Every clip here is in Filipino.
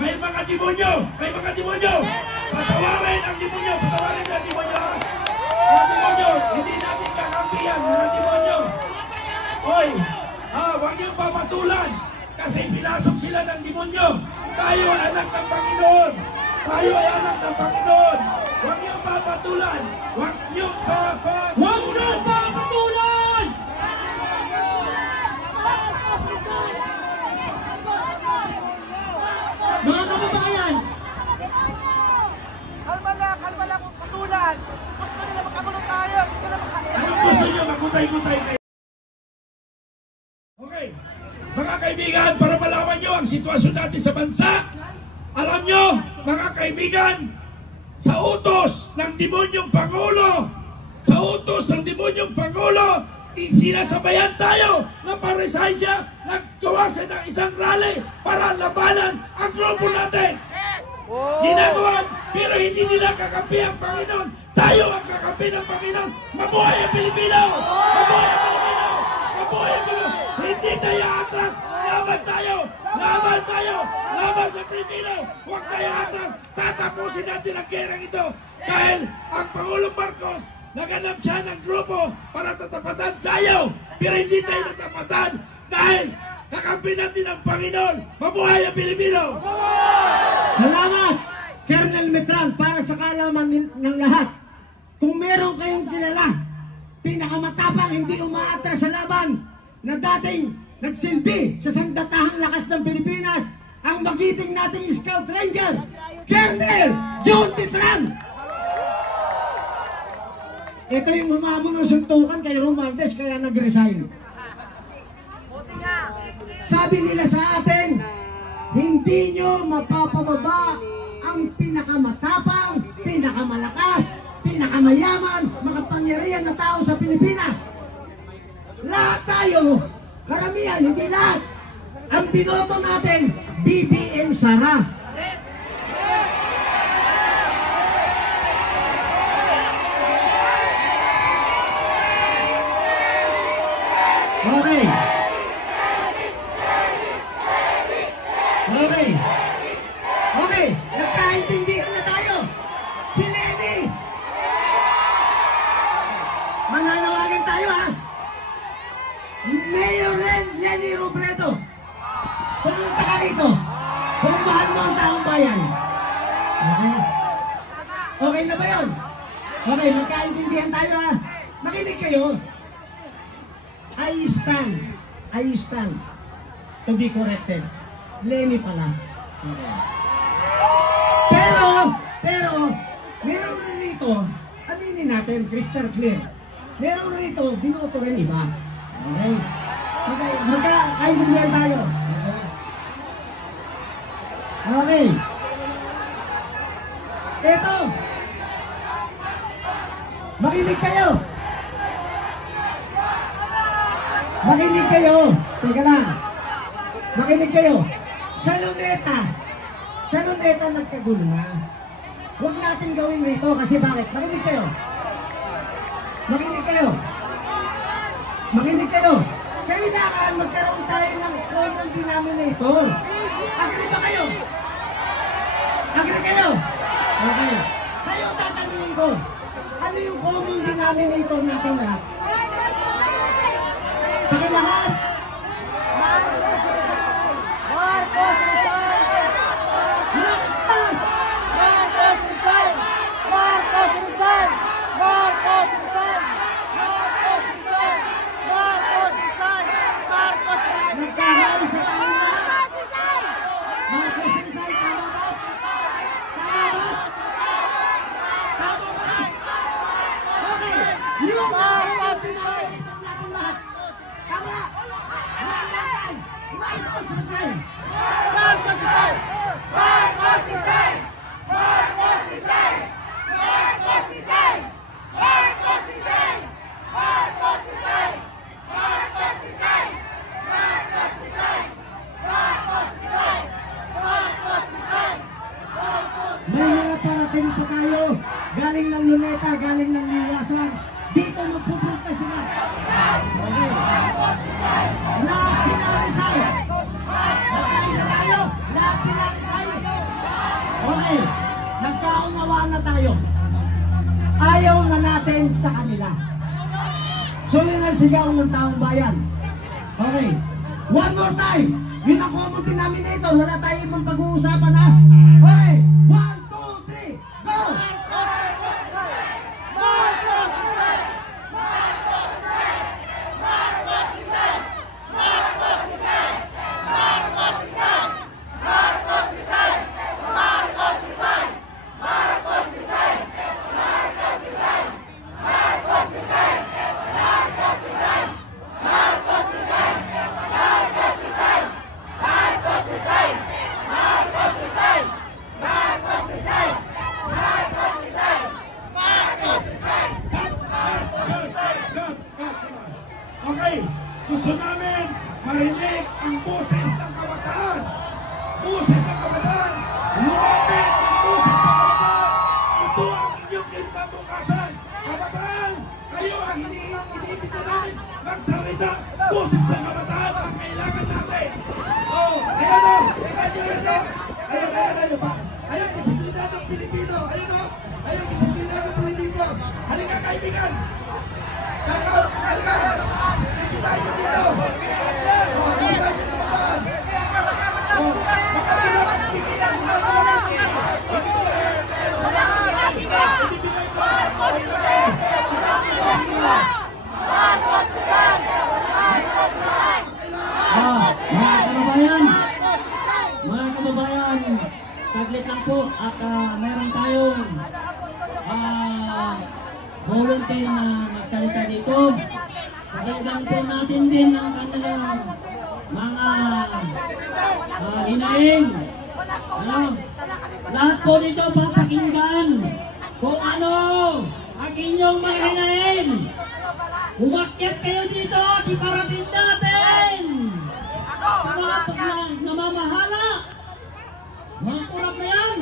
May mga demonyo! May mga demonyo! Patawarin ang demonyo! Patawarin ang demonyo! Mga demonyo! Hindi natin kakampihan! Mga demonyo! Hoy! Huwag niyong papatulan! Kasi pinasok sila ng demonyo! Tayo ay anak ng Panginoon! Tayo ay anak ng Panginoon! Huwag niyong papatulan! Huwag niyong papatulan! Huwag niyong papatulan! Mga kababayan! Kalma lang, patulan. Gusto nila magkagulo tayo. Gusto nila Anong gusto niyo? Magutay-gutay kayo. Okay. Mga kaibigan, para malaman niyo ang sitwasyon natin sa bansa, alam niyo, mga kaibigan, sa utos ng demonyong Pangulo, sa utos ng demonyong Pangulo, sinasabayan tayo ng paresensya, naggawa siya ng isang rally para labanan ang grupo natin. Ginagawa, pero hindi nila kakampi ang Panginoon. Tayo ang kakampi ng Panginoon. Mabuhay ang Pilipino! Mabuhay ang Pilipino! Mabuhay ang Pilipino! Hindi tayo atras! Laban tayo! Laban tayo! Laban sa Pilipino! Huwag tayo atras! Tatapusin natin ang gerang ito! Dahil ang Pangulong Marcos, naganap siya ng grupo para tatapatan tayo! Pero hindi tayo natapatan dahil kakampi natin ang Panginoon! Mabuhay ang Pilipino! Salamat, Colonel Metran, para sa kaalaman ng lahat. Kung meron kayong kilala, pinakamatapang hindi umaatras sa laban na dating nagsilbi sa sandatahang lakas ng Pilipinas, ang magiting nating Scout Ranger, Colonel John Metran. Ito yung humabon ng suntukan kay Romualdez kaya nag-resign. Sabi nila sa atin, hindi nyo mapapababa ang pinakamatapang, pinakamalakas, pinakamayaman, makapangyarihan na tao sa Pilipinas. Lahat tayo, karamihan, hindi lahat. Ang binoto natin, BBM Sara. Okay. Okay. Okay. Nagkaintindihan na tayo. Si Lenny. Mananawagan tayo ha. Mayor Lenny Robredo. Pumunta ka rito. Kung mahal mo ang taong bayan. Okay. Okay na ba yun? Okay, magkaintindihan tayo ha. Makinig kayo. I stand to be corrected. Lenny pala. Okay. Pero, meron rin rito, aminin natin, crystal clear. Meron rin rito, binoto rin iba. Okay? Okay, magka-kaintindihan tayo. Okay. Ito. Makinig kayo. Makinig kayo. Teka lang. Makinig kayo. Sa Luneta nagkagulo na. Huwag natin gawin rito kasi bakit? Makinig kayo. Makinig kayo. Makinig kayo. Kailangan magkaroon tayo ng common denominator. Agree ba kayo? Agree kayo? Okay. Kayo tatanungin ko. Ano yung common denominator natin lahat? Pakilahas. Marcos resign! Lakas! Marcos resign! Marcos resign! Marcos resign! Marcos resign! Marcos resign! Marcos resign! Nagkaroon sa tayo na. Marcos resign! Marcos resign. Tama ba? Tama ba? Tama ba? Okay. Yung common denominator natin lahat. Tama. Marcos resign. Marcos resign! Marcos resign! Marcos resign! Marcos resign! Marcos resign! Marcos resign! Marcos resign! Marcos resign! Marcos resign! Marcos resign! May mga parating pa tayo. Galing ng Luneta, galing ng Liwasan. Dito magpupunta sila. Okay. Lahat sinaresign. Mag-alisa tayo. Lahat sinaresign. Okay, nagkaunawaan na tayo. Ayaw na natin sa kanila. So yun ang sigaw ng taong bayan. Okay, one more time. Yun ang common denominator. Wala tayo ibang pag-uusapan ha. Okay, 1, 2, 3, go! Okay, gusto namin marinig ang boses ng kabataan. Boses ng kabataan. Lumapit ang boses ng kabataan. Ito ang inyong kinabukasan. Kabataan, kayo ang iniibig na namin magsalita. Boses ng kabataan ang kailangan natin. Oh, ayan o. Ayun. Ayun, disiplina ng Pilipino. Ayun o. Ayun, disiplina ng Pilipino. Halika kaibigan. Halika. Tayo dito! Oh, tayo dito naman! Oh, makapilak! Mga kababayan, saglit lang po at meron tayong volunteer na magsalita dito. Pakinggan po natin din ang kanilang mga hinaing. Lahat po dito papakinggan kung ano ang inyong mga hinaing. Umakyat kayo dito at iparating natin sa mga namamahala. Mga kurap na yan.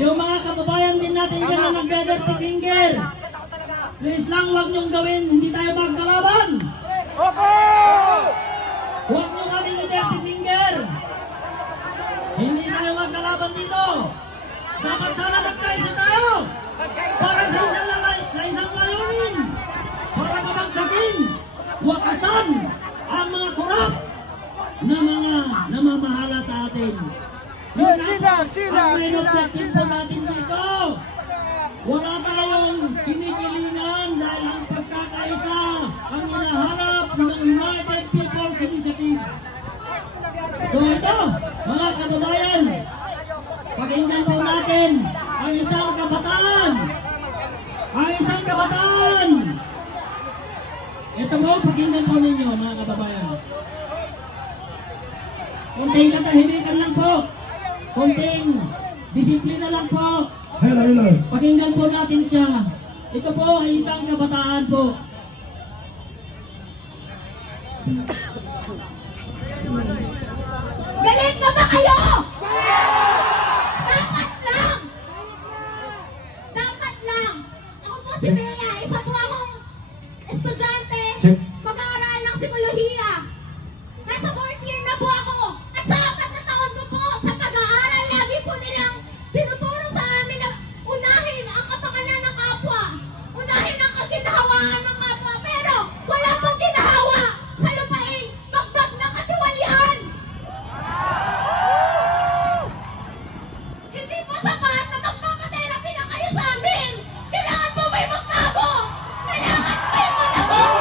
Yung mga kababayan din natin dyan na nag-dirty finger. Please lang, huwag niyong gawin, hindi tayo magkalaban. Huwag niyo kami i-dirty finger. Hindi tayo magkalaban dito. Dapat sana magkaisa tayo. Para sa isang layunin. Para mabagsakin, wakasan ang mga kurap na mga namamahala sa atin. Ang main objective po natin dito. Wala tayong kinikilingan dahil ang pagkakaisa ang hinahanap ng United People's Initiative. So ito, mga kababayan, pakinggan po natin ang isang kabataan. Ang isang kabataan. Ito po, pakinggan po ninyo mga kababayan. Kunting katahimikan lang po. Kunting disiplina lang po. Hello. Pakinggan po natin siya. Ito po ay isang kabataan po. Galit na ba kayo? Dapat lang! Dapat lang! Ako po si Bea, isa po akong estudyante, mag-aaral ng psikolohiya. Nasa 4th year na po ako. At sa 4 na taon ko po sa pag-aaral, lagi po nilang tinuturo sa amin na unahin ang kapakanan ng kapwa. Unahin ang kaginhawaan ng kapwa. Pero wala pong ginahawa sa lupaing bagbag ng katiwalian. Hindi po sapat na magpapaterapi na kayo sa amin. Kailangan po may magbago. Kailangan may managot.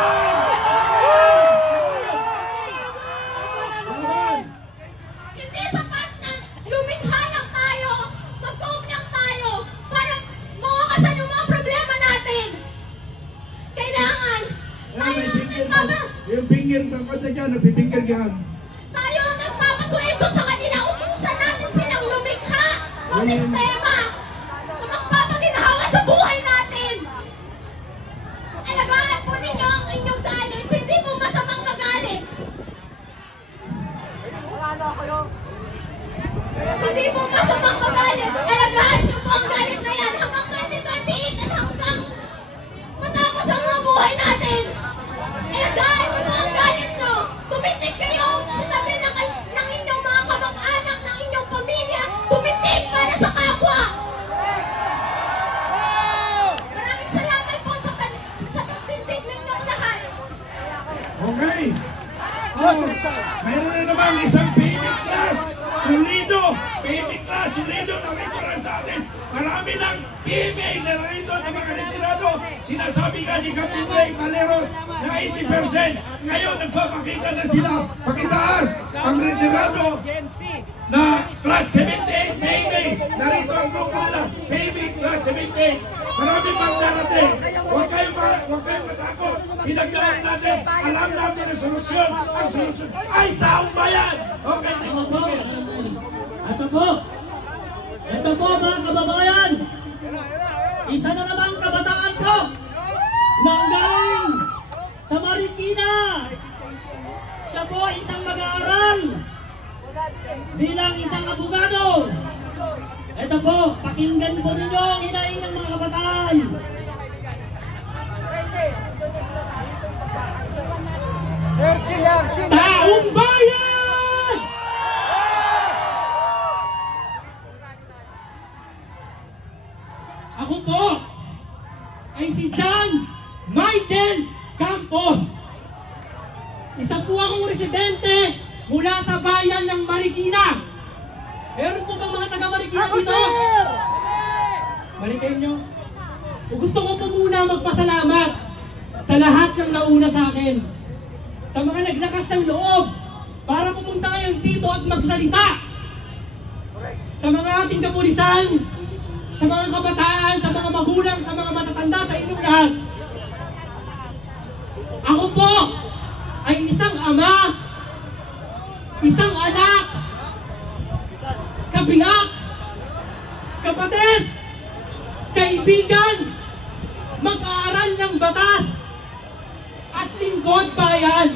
Hindi sapat na lumikha lang tayo, mag-cope lang tayo para mawakasan yung mga problema natin. Kailangan tayo ang nagpapasweldo Yung finger, bakit na dyan? Nagpipinker yan. sa kanila. Utusan natin silang lumikha ng sistema na magpapaginhawa sa buhay natin. Alagaan po ninyo ang inyong galit. Hindi po masamang magalit. Hindi po masamang magalit. Alagaan niyo po ang galit na yan hanggang 2028 at hanggang matapos ang mga buhay natin. Alagaan niyo po ang galit niyo. Tumitik kayo sa tabi ng inyong mga kamag-anak, ng inyong pamilya. Tumitik! email na narito ng mga retirado, sinasabi nga ni Captain Ray Maleros na 80%. Ngayon, nagpapakita na sila pakitaas ang retirado na class 78, maybe. Narito ang grupo nila, maybe class 78. Maraming pang darating. Huwag kayong matakot. Pinagdaan natin. Alam natin ang solusyon. Ang solusyon ay taong bayan. Okay, next speaker. Ito po mga kababayan. Isa na namang kabataan ko na galing sa Marikina. Siya po isang mag-aaral bilang isang abogado. Ito po, pakinggan po ninyo ang hinaing ng mga kabataan. Sir, chill lang, chill lang. Taong bayan! Ako po ay si John Michael Campos. Isa po akong residente mula sa bayan ng Marikina. Meron po bang mga taga-Marikina dito? Balikin nyo. Gusto ko po muna magpasalamat sa lahat ng nauna sa akin. Sa mga naglakas ng loob para pumunta ngayon dito at magsalita. Sa mga ating kapulisan, sa mga kabataan, sa mga magulang, sa mga matatanda, sa inyong lahat. Ako po ay isang ama, isang anak, kabiyak, kapatid, kaibigan, mag-aaral ng batas, at lingkod bayan.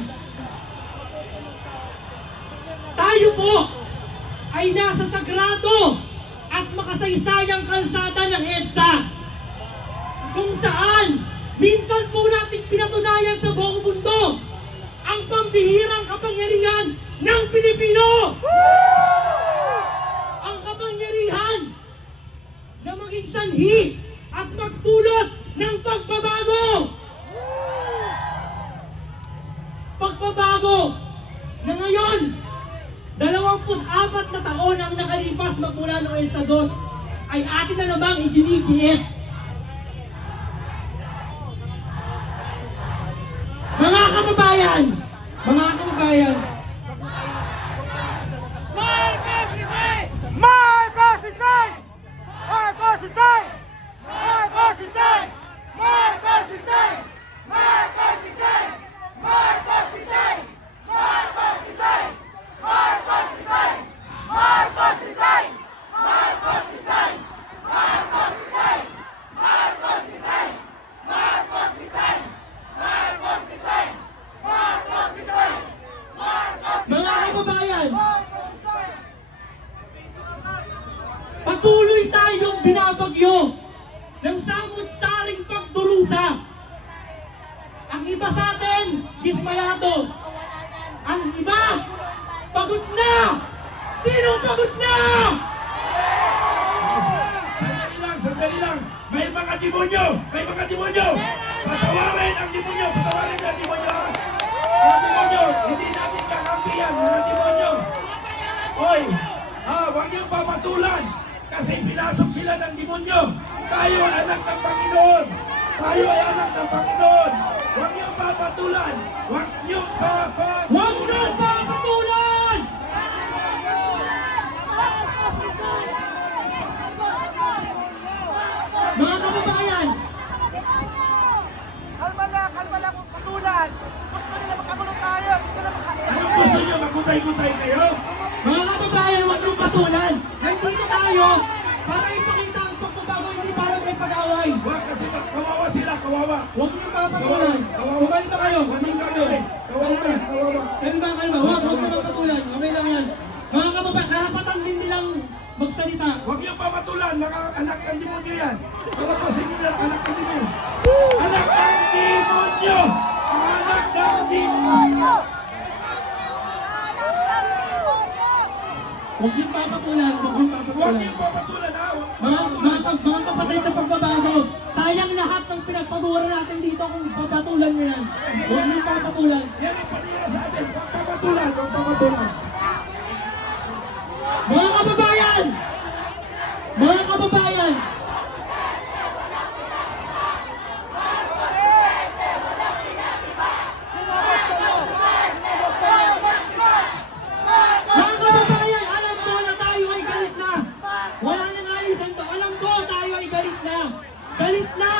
Tayo po ay nasa sagrado at makasaysayang kalsada ng EDSA, kung saan minsan po natin pinatunayan sa buong mundo ang pambihirang kapangyarihan ng Pilipino. Ang kapangyarihan na maging sanhi at magdulot ng pagbabago. Pagbabago na ngayon, 24 na taon ang nakalipas magmula noong EDSA 2 ay atin na namang iginigiit. Mga kababayan, Marcos Isay! Marcos Isay! Marcos Isay! Marcos Isay! Marcos Isay! Marcos Isay! Marcos Isay! Marcos Isay! Marcos Isay! Marcos Isay! Marcos Isay! Marcos Isay! Marcos Isay! Marcos Isay! Marcos Isay! Marcos Isay! Marcos mga kababayan, Marcos Isay! patuloy tayong binabagyo ng samot-saring pagdurusa. Ang iba sa atin, dismayado. Ang iba, pagod na! Sinong pagod na? Sandali lang. May mga demonyo. Patawarin ang demonyo. Mga demonyo, hindi natin kakampihan, mga demonyo. Hoy, huwag niyong papatulan. Kasi pinasok sila ng demonyo. Tayo ay anak ng Panginoon. Huwag niyong papatulan. Huwag niyong papatulan! Mga kababayan, Kalma lang, patulan. Gusto nila magkagulo tayo. Anong gusto niyo? Magutay-gutay kayo? mga kababayan, huwag niyong patulan. Nandito tayo para ipakita ang pagbabago, hindi para may pag-away. Huwag kasi kawawa sila, kawawa. Huwag niyong papatulan. Kumalma kayo. Kalma. Huwag niyong papatulan. Okay lang yan. Mga kababayan, karapatan din nilang magsalita. Huwag niyong papatulan, mga anak ng demonyo yan. Palapasin niyo lang, anak ng demonyo. Anak ng demonyo! Anak ng demonyo! Huwag niyong papatulan. Huwag niyong papatulan, ha? Mga kapatid sa pagbabago, sayang lahat ng pinagpaturan natin dito kung papatulan nyo yan. Huwag niyong papatulan. Yan ang panira sa atin. Huwag papatulan. Mga kababayan, galit na!